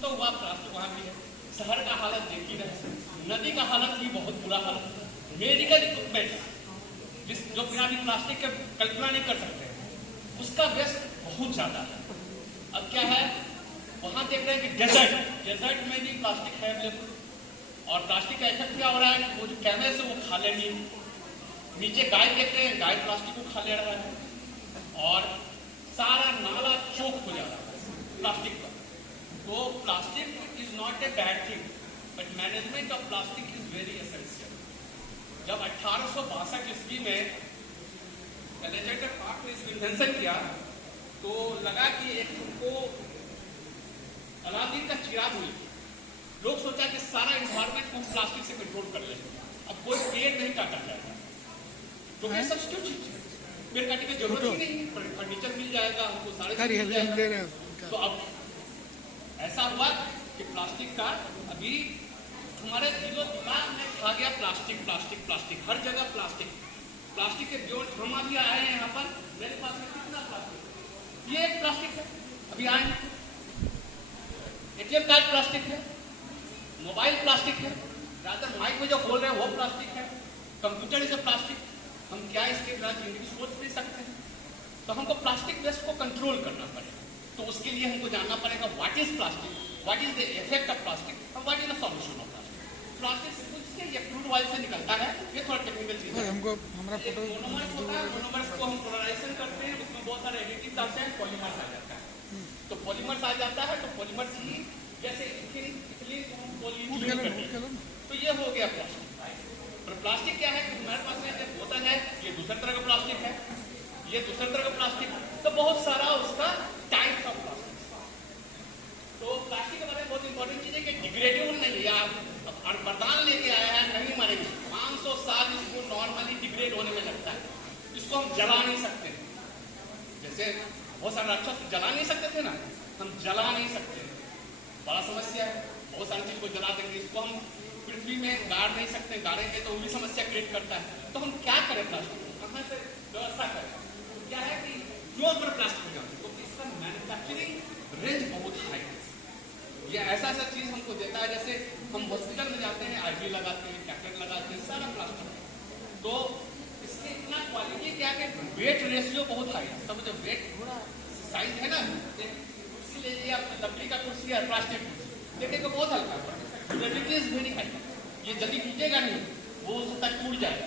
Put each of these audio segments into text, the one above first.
तो हुआ प्लास्टिक वहाँ भी है। शहर का हालत देखी रहे, नदी का हालत भी बहुत बुरा हालत। मेडिकल इक्विपमेंट जो बिना भी प्लास्टिक के कल्पना नहीं कर सकते, उसका व्यस्त बहुत ज्यादा है। अब क्या है, वहां देख रहे हैं कि डेजर्ट में भी प्लास्टिक है अवेलेबल, और प्लास्टिक का इफेक्ट क्या हो रहा है, वो जो कैमरे से वो खा लेनी, नीचे गाय देख रहे हैं, गाय प्लास्टिक को खा ले रहा है, और सारा नाला चौक हो जा रहा है प्लास्टिक का। तो plastic is not a bad thing, but management of plastic is very essential. जब 1862 ईस्वी में एलेक्जेंडर पार्क ने इसको इन्वेंशन किया, तो लगा कि एक हमको अलादीन का चिराग हुई। लोग सोचा कि सारा इन्वायरमेंट को प्लास्टिक से कंट्रोल कर लेंगे, अब कोई पेड़ नहीं काटा जाएगा। तो ये सब क्यों चीज है, पेड़ काटने की जरूरत ही नहीं, फर्नीचर मिल जाएगा हमको, सारे चीज मिल जाएगा। तो अब ऐसा हुआ कि प्लास्टिक का अभी हमारे दिलो दिमाग में खा गया प्लास्टिक प्लास्टिक प्लास्टिक, हर जगह प्लास्टिक। प्लास्टिक के जोड़ हम अभी आए हैं यहाँ पर, मेरे पास में कितना प्लास्टिक, ये एक प्लास्टिक है, अभी आए एटीएम कार्ड प्लास्टिक है, मोबाइल प्लास्टिक है, ज्यादातर माइक में जो बोल रहे हैं वो प्लास्टिक है, कंप्यूटर इज अ प्लास्टिक। हम क्या इसके बिना जिंदगी सोच नहीं सकते हैं। तो हमको प्लास्टिक वेस्ट को कंट्रोल करना पड़ेगा। तो उसके लिए हमको जानना पड़ेगा what is plastic, what is the effect of plastic, और what is the solution of plastic. Plastic से कुछ नहीं, ये क्रूड ऑयल से निकलता है, ये थोड़ा टेक्निकल चीज है। हमको हमारा फोटो मोनोमर्स होता है, मोनोमर्स को हम पोलराइजेशन करते हैं, उसमें बहुत सारे एडिटिव्स आते हैं, पॉलीमर्स आ जाता है। तो पॉलीमर्स आ जाता है, तो पॉलीमर्स ही जैसे इथिलीन को हम पॉलीइथिलीन करते हैं, तो ये हो गया प्लास्टिक। और प्लास्टिक क्या है कि हमारे पास में एक बोतल है, ये दूसरे तरह का प्लास्टिक है, ये दूसरे तरह का प्लास्टिक, तो बहुत सारा उसका टाइप्स ऑफ प्लास्टिक। तो प्लास्टिक के बारे में बहुत इंपॉर्टेंट चीज है कि डिग्रेडेबल नहीं है। आप वरदान लेके आया है, नहीं मरेंगे, 500 साल इसको नॉर्मली डिग्रेड होने में लगता है, इसको हम जला नहीं सकते। जैसे बहुत सारे राक्षस जला नहीं सकते थे ना, हम जला नहीं सकते, बड़ा समस्या है। बहुत सारी चीज को जला देंगे, इसको हम पृथ्वी में गाड़ नहीं सकते, गाड़ेंगे तो वो भी समस्या क्रिएट करता है। तो हम क्या करें, प्लास्टिक कहाँ से व्यवस्था करें। क्या है कि जो पर प्लास्टिक का, तो इसका मैन्युफैक्चरिंग रेंज बहुत हाई है। ये ऐसा ऐसा चीज हमको देता है, जैसे हम हॉस्पिटल में जाते हैं, आईवी लगाते हैं, कैथेटर लगाते हैं, सारा प्लास्टिक। तो इसकी इतना क्वालिटी क्या है, वेट रेशियो बहुत हाई है। तब जो वेट साइज है ना, कुर्सी ले लीजिए आप, लकड़ी का कुर्सी है, प्लास्टिक कुर्सी, देखिए तो बहुत हल्का है, ड्यूरेबिलिटी इज वेरी हाई, ये जल्दी टूटेगा नहीं, वो तक टूट जाएगा।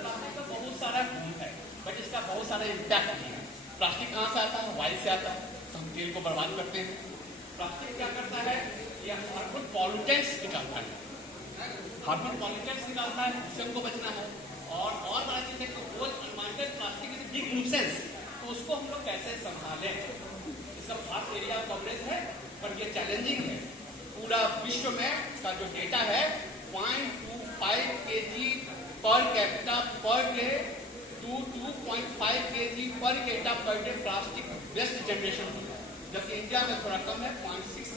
प्लास्टिक का बहुत सारा गुण है, बट इसका बहुत सारा इम्पैक्ट नहीं है। प्लास्टिक कहाँ से आता है, वायु से आता है, तो हम तेल को बर्बाद करते हैं। प्लास्टिक क्या करता है, ये हार्मफुल पॉल्यूटेंट्स निकालता है, हार्मफुल पॉल्यूटेंट्स निकालता है, इससे हमको बचना है। और बड़ा चीज है कि वो unwanted plastic is big nuisance, तो उसको हम लोग कैसे संभालें। इसका खास एरिया कवरेज है, पर ये चैलेंजिंग है। पूरा विश्व में का जो डेटा है 0.25 kg per capita per day to 2.5 kg per capita per day plastic waste generation होता है, जबकि इंडिया में थोड़ा कम है, 0.6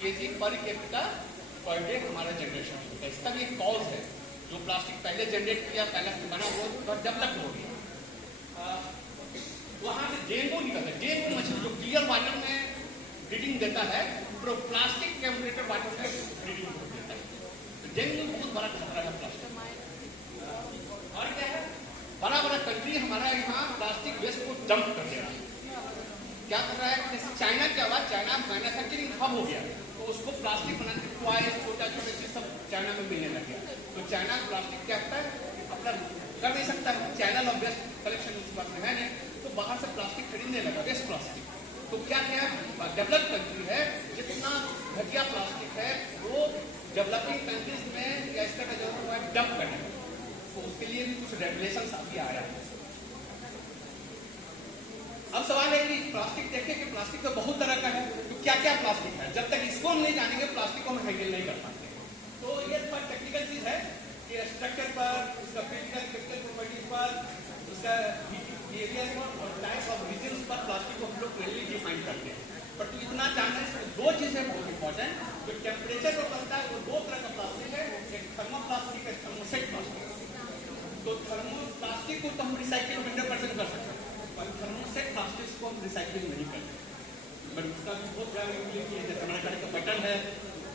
kg per capita per day हमारा जनरेशन होता है। इसका भी एक कॉज है, जो प्लास्टिक पहले जनरेट किया, पहले बना वो डेवलप हो गया। वहां से डेंगू निकलता है, डेंगू मछली जो क्लियर वाटर में ब्रीडिंग देता है, तो प्लास्टिक कैम्परेटर वाटर में ब्रीडिंग देता है। तो डेंगू बहुत बड़ा खतरा है प्लास्टिक। और क्या है, बड़ा बड़ा कंट्री हमारा यहाँ प्लास्टिक वेस्ट को डंप कर दे रहा है। क्या कर रहा है, जैसे चाइना क्या हुआ, चाइना मैन्युफैक्चरिंग हब हो गया, तो उसको प्लास्टिक बनाने के टॉयज, छोटा छोटा चीज सब चाइना में मिलने लग गया। तो चाइना प्लास्टिक क्या करता है, अपना कर नहीं सकता, चैनल ऑफ वेस्ट कलेक्शन उस बात में है नहीं, तो बाहर से प्लास्टिक खरीदने लगा, वेस्ट प्लास्टिक। तो क्या क्या डेवलप कंट्री है, जितना घटिया प्लास्टिक है वो डेवलपिंग कंट्रीज में क्या इसका जरूरत हुआ है, डंप करने। तो उसके लिए भी कुछ रेगुलेशन अभी आया है। अब सवाल है कि प्लास्टिक देखें कि प्लास्टिक तो बहुत तरह का है, तो क्या क्या प्लास्टिक है, जब तक इसको हम नहीं जानेंगे प्लास्टिक को हम हैंडल नहीं कर पाते। तो ये पर टेक्निकल चीज है कि स्ट्रक्चर पर, उसका फिजिकल केमिकल प्रॉपर्टीज पर, उसका बिहेवियर पर और टाइप ऑफ रीजन्स पर प्लास्टिक को हम लोग क्लियरली डिफाइन करते हैं। बट तो इतना जानना है, दो चीजें बहुत इंपॉर्टेंट, जो टेम्परेचर को करता है वो दो तरह का प्लास्टिक है, एक थर्मोप्लास्टिक है, थर्मोसेट प्लास्टिक। तो थर्मोप्लास्टिक को तो हम रिसाइकिल 100% कर सकते हैं, और थर्मोसेट प्लास्टिक को हम रिसाइकिल नहीं करते। बट उसका भी बहुत ध्यान रखिए कि जैसे हमारे घर का बटन है है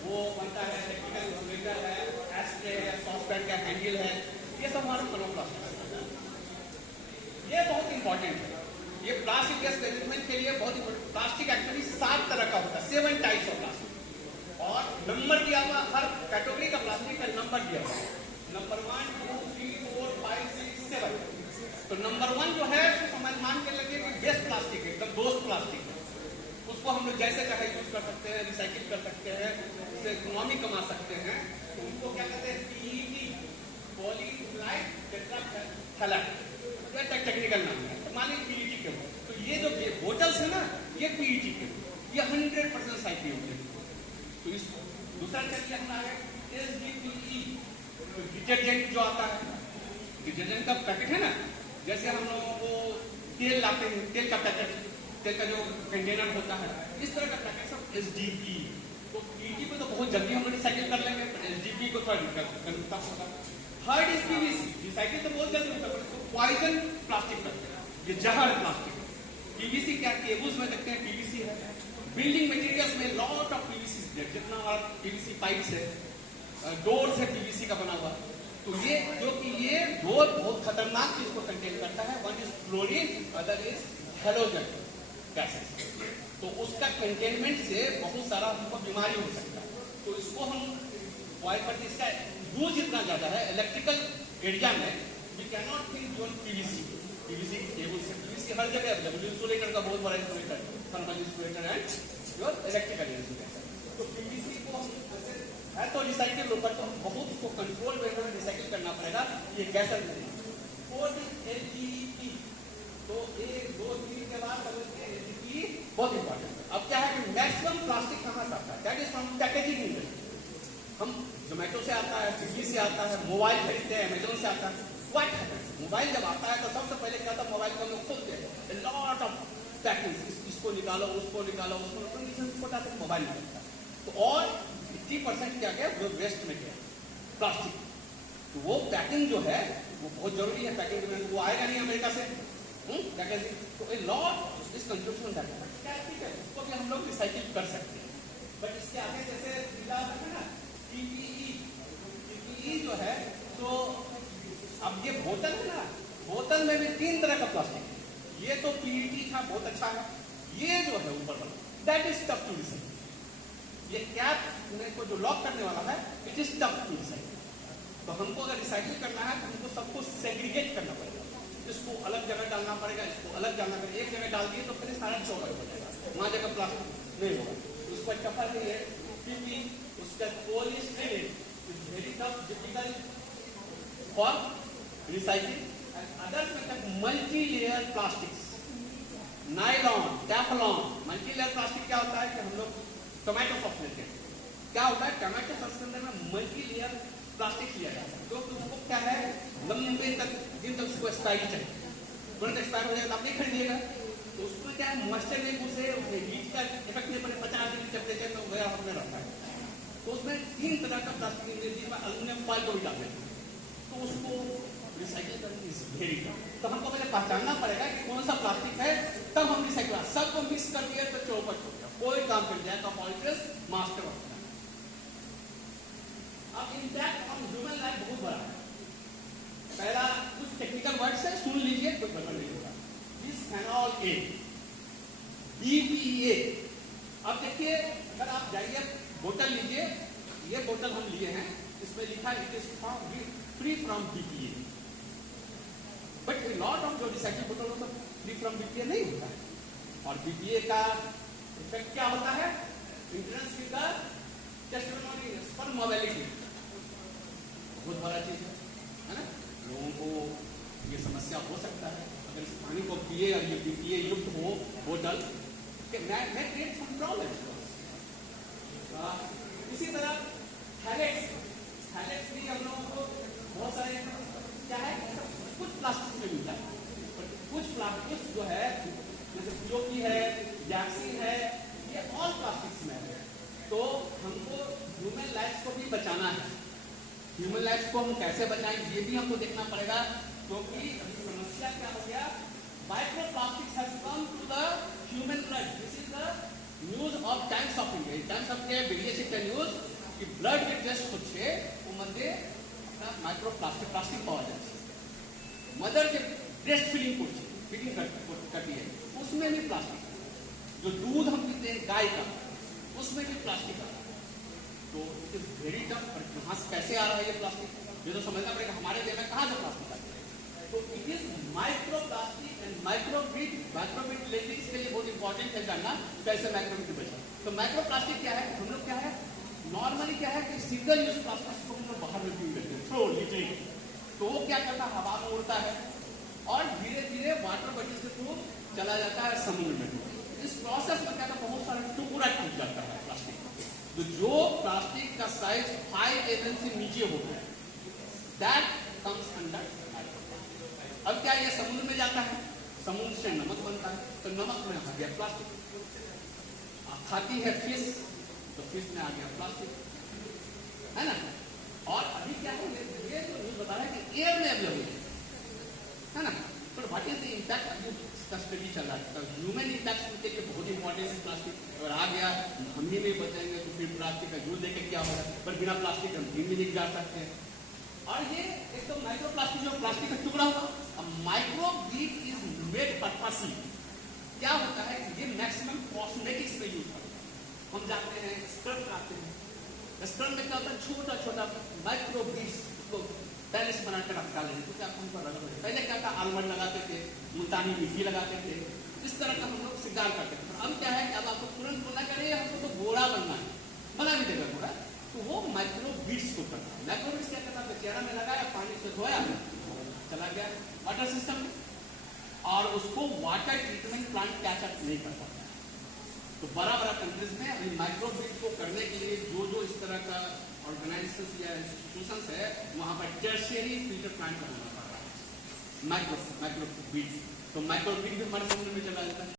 वो बनता है, इलेक्ट्रिकल इंसुलेटर है, एस्ट्रे है, सॉफ्टवेयर का हैंडल है, ये सब हमारा थर्मोप्लास्टिक है। ये बहुत इंपॉर्टेंट है, ये प्लास्टिक गैस मैनेजमेंट के लिए बहुत इंपॉर्टेंट। प्लास्टिक एक्चुअली 7 तरह का होता है, 7 टाइप्स ऑफ प्लास्टिक, और नंबर दिया हुआ, हर कैटेगरी का प्लास्टिक का नंबर दिया हुआ, नंबर 1 2 3 4 5 6 7। तो नंबर 1 जो है समझ मान के लगे कि बेस्ट प्लास्टिक है, एकदम दोस्त प्लास्टिक है, उसको हम लोग जैसे चाहे यूज कर सकते हैं, रिसाइकिल कर सकते हैं, उससे इकोनॉमी कमा सकते हैं। तो उनको क्या कहते हैं, पीईटी, पॉलीइथाइल टेट्राहैलाइड, टेक्निकल नाम है। तो मान लीजिए पीईटी के हो, तो ये जो बोटल्स है ना, ये पीईटी के, ये 100% साइक्लिंग है। तो इस दूसरा चलिए हमारा है एसडीपीई, डिटर्जेंट जो आता है, डिटर्जेंट का पैकेट है ना, जैसे हम लोगों को तेल लाते हैं, तेल का पैकेट, तेल का जो कंटेनर होता है, इस तरह का पैकेट सब एसडीपी। तो पीईटी को तो बहुत जल्दी हम लोग रिसाइकिल कर लेंगे, पर एसडीपी को थोड़ा दिक्कत होगा। थर्ड इज पीवीसी, रिसाइकिल तो बहुत जल्दी होता है, इसको पॉइजन प्लास्टिक करते हैं, ये जहर प्लास्टिक। पीवीसी क्या, केबल्स में देखते हैं पीवीसी है, बिल्डिंग मटेरियल्स में लॉट ऑफ पीवीसी, जितना हमारा पीवीसी पाइप्स है, डोर्स है पीवीसी का बना हुआ। तो ये जो कि ये दो बहुत खतरनाक चीज को कंटेन करता है, one is chlorine, other is halogen gases. तो उसका कंटेनमेंट से बहुत सारा हमको बीमारी हो सकता है। तो इसको हम अवॉइड करते, इसका यूज इतना ज्यादा है इलेक्ट्रिकल एरिया में, we can not think your PVC, PVC cable से, पीवीसी हर जगह अवेलेबल, इंसुलेटर का बहुत बड़ा insulator, thermal insulator and your electrical insulator. तो पीवीसी को हम है तो रिसाइकिल होगा, तो हम बहुत उसको कंट्रोल में रिसाइकिल करना पड़ेगा, ये गैस नहीं। फोर्थ इज एलजीईपी, तो 1 2 3 के बाद एलजीईपी बहुत इंपॉर्टेंट है। अब क्या है कि मैक्सिमम प्लास्टिक कहाँ से आता है, that is from packaging industry. हम जोमेटो से आता है, स्विगी से आता है, मोबाइल खरीदते हैं अमेजोन से आता है। व्हाट हैपेंस, मोबाइल जब आता है तो सबसे पहले क्या था, मोबाइल को हम लोग खोलते हैं, लॉट ऑफ पैकिंग, इसको निकालो, उसको निकालो, उसको मोबाइल निकलता है। तो और 80% क्या गया, वो वेस्ट में गया प्लास्टिक। तो वो पैकिंग जो है वो बहुत जरूरी है, पैकिंग में वो आएगा नहीं अमेरिका से, पैकेजिंग। तो a lot is consumption that है, उसको भी हम लोग रिसाइकिल कर सकते हैं। बट इसके आगे जैसे है ना पीपीई, पीपीई जो है, तो अब ये बोतल है ना, बोतल में भी 3 तरह का प्लास्टिक है। ये तो पीईटी था, बहुत अच्छा है। ये जो है ऊपर वाला, that is tough to recycle. ये कैप को जो लॉक करने वाला है, it is tough to recycle. तो हमको अगर रिसाइकिल करना है तो हमको सबको सेग्रीगेट करना पड़ेगा, इसको अलग जगह डालना पड़ेगा, इसको अलग डालना पड़ेगा। एक जगह डाल दिए तो फिर सारा चौकर हो जाएगा, वहां जगह प्लास्टिक नहीं होगा। उसको टफर नहीं है पीपी, उसका polystyrene is very tough, difficult for recycle. And others में multi layer plastics, nylon, Teflon. Multi layer plastic क्या होता है कि हम लोग टोमेटो सॉस लेते हैं, क्या होता है टोमेटो सॉस के अंदर में मल्टी लेयर प्लास्टिक लिया जाता है, तो तुमको क्या है लंबे दिन तक उसको एक्सपायरी चाहिए, तुरंत एक्सपायर हो जाएगा तो आप नहीं खरीदिएगा। तो उसमें क्या है मॉइस्चर नहीं घुसे, उसमें हीट का इफेक्ट नहीं पड़े, 50 डिग्री टेम्परेचर में वगैरह में रहता है। तो उसमें 3 तरह का प्लास्टिक इंग्रेडिएंट में एल्यूमिनियम फॉइल को भी डाल देते हैं, तो उसको रिसाइकिल करना इज वेरी टफ। तो हमको पहले पहचानना पड़ेगा कि कौन सा प्लास्टिक है, तब हम रिसाइकिल। सबको मिक्स कर दिया तो चौपट हो गया, कोई काम कर जाए तो पॉलिटिक्स मास्टर ऑफ। अब इम्पैक्ट ऑन ह्यूमन लाइफ बहुत बड़ा है। पहला कुछ टेक्निकल वर्ड्स है, सुन लीजिए, कोई गड़बड़ नहीं होगा। Bisphenol A, BPA. अब देखिए, अगर आप जाइए बोतल लीजिए, ये बोतल हम लिए हैं, इसमें लिखा है it is free from BPA. But lot of जो रिसाइकिल बोतल होता है फ्री फ्रॉम बीपीए नहीं होता है। और बीपीए का इफेक्ट क्या होता है, entrance with the testimony sperm mobility, बहुत बड़ा चीज है ना। लोगों को ये समस्या हो सकता है अगर इस पानी को पिए और ये बीपीए युक्त हो बोतल, मैं क्रिएट सम प्रॉब्लम। इसी तरह थैलेक्स भी हम लोगों को बहुत सारे क्या है, कुछ प्लास्टिक में मिलता है, कुछ प्लास्टिक जो है जैसे पीओपी है, जैक्सीन है, ये ऑल प्लास्टिक्स में है। तो हमको ह्यूमन लाइफ को भी बचाना है। ह्यूमन लाइफ को हम कैसे बचाएं ये भी हमको देखना पड़ेगा, क्योंकि अभी समस्या क्या हो गया, micro plastics has come to the human life. This is the news of Times of India, Times of India বেরিয়েছে একটা নিউজ কি ব্লাড যে টেস্ট হচ্ছে ওর মধ্যে একটা মাইক্রোপ্লাস্টিক পাওয়া যাচ্ছে। मदर के ब्रेस्ट फीडिंग करती है उसमें भी प्लास्टिक, जो दूध हम पीते हैं गाय का उसमें भी प्लास्टिक आता है। तो इट इज वेरी टफ, और कहाँ से कैसे आ रहा है ये प्लास्टिक, ये तो समझना पड़ेगा हमारे देह में कहाँ से प्लास्टिक आता है। तो it is micro plastic and माइक्रोबिट। माइक्रोबिट लेकिन इसके लिए बहुत इंपॉर्टेंट है जानना कैसे माइक्रोबिट बचा। तो माइक्रो प्लास्टिक क्या है, हम लोग क्या है नॉर्मली क्या है कि सिंगल यूज प्लास्टिक को हम लोग बाहर में फेंक देते हैं थ्रो लिटरली। तो वो क्या करता है हवा में उड़ता है और धीरे धीरे वाटर बॉडी के थ्रू चला जाता है समुद्र में। इस प्रोसेस में क्या बहुत सारा टुकड़ा टूट जाता है प्लास्टिक। तो जो प्लास्टिक का साइज 5 mm से नीचे होता है दैट कम्स अंडर माइक्रोप्लास्टिक। अब क्या ये समुद्र में जाता है, समुद्र से नमक बनता है, तो नमक में आ गया प्लास्टिक। खाती है फिश, तो फिश में आ गया प्लास्टिक, है ना। और अभी क्या है ये तो न्यूज बता रहा है कि एयर में अवेलेबल है ना। तो व्हाट इज द इम्पैक्ट, अभी इसका स्टडी चल रहा है। तो ह्यूमन इम्पैक्ट के लिए बहुत इंपॉर्टेंट है प्लास्टिक। अगर आ गया हम ही नहीं बचाएंगे तो फिर प्लास्टिक का यूज देकर क्या होगा, पर बिना प्लास्टिक हम भी नहीं जा सकते हैं। और ये एक तो माइक्रो प्लास्टिक जो प्लास्टिक का टुकड़ा होगा, अब micro bead is made purposely. क्या होता है ये मैक्सिमम कॉस्मेटिक्स में यूज करते हैं। हम जानते हैं स्क्रब बनाते हैं, स्क्रब में क्या होता है छोटा छोटा माइक्रो बीट्स को पैलेस बनाकर रखा लेंगे। तो क्या हमको पहले क्या था आलमंड लगाते थे, मुल्तानी मिट्टी लगाते थे, इस तरह का हम लोग श्रृंगार करते थे। अब क्या है कि अब आपको तुरंत बोलना करे हमको तो घोड़ा बनना है, बना भी देगा घोड़ा। तो वो माइक्रो बीट्स को करता है। माइक्रो बीट्स क्या करता है चेहरा में लगाया, पानी से धोया, चला गया वाटर सिस्टम में, और उसको वाटर ट्रीटमेंट प्लांट कैचअप नहीं कर पाता। तो बड़ा बड़ा कंट्रीज में अभी माइक्रो बीट को करने के लिए जो इस तरह का ऑर्गेनाइजेशन या इंस्टीट्यूशन है वहां पर टर्शियरी फिल्टर प्लांट बनाना पड़ रहा है माइक्रो बीट। तो माइक्रो बीट भी हमारे समुद्र में चला जाता है।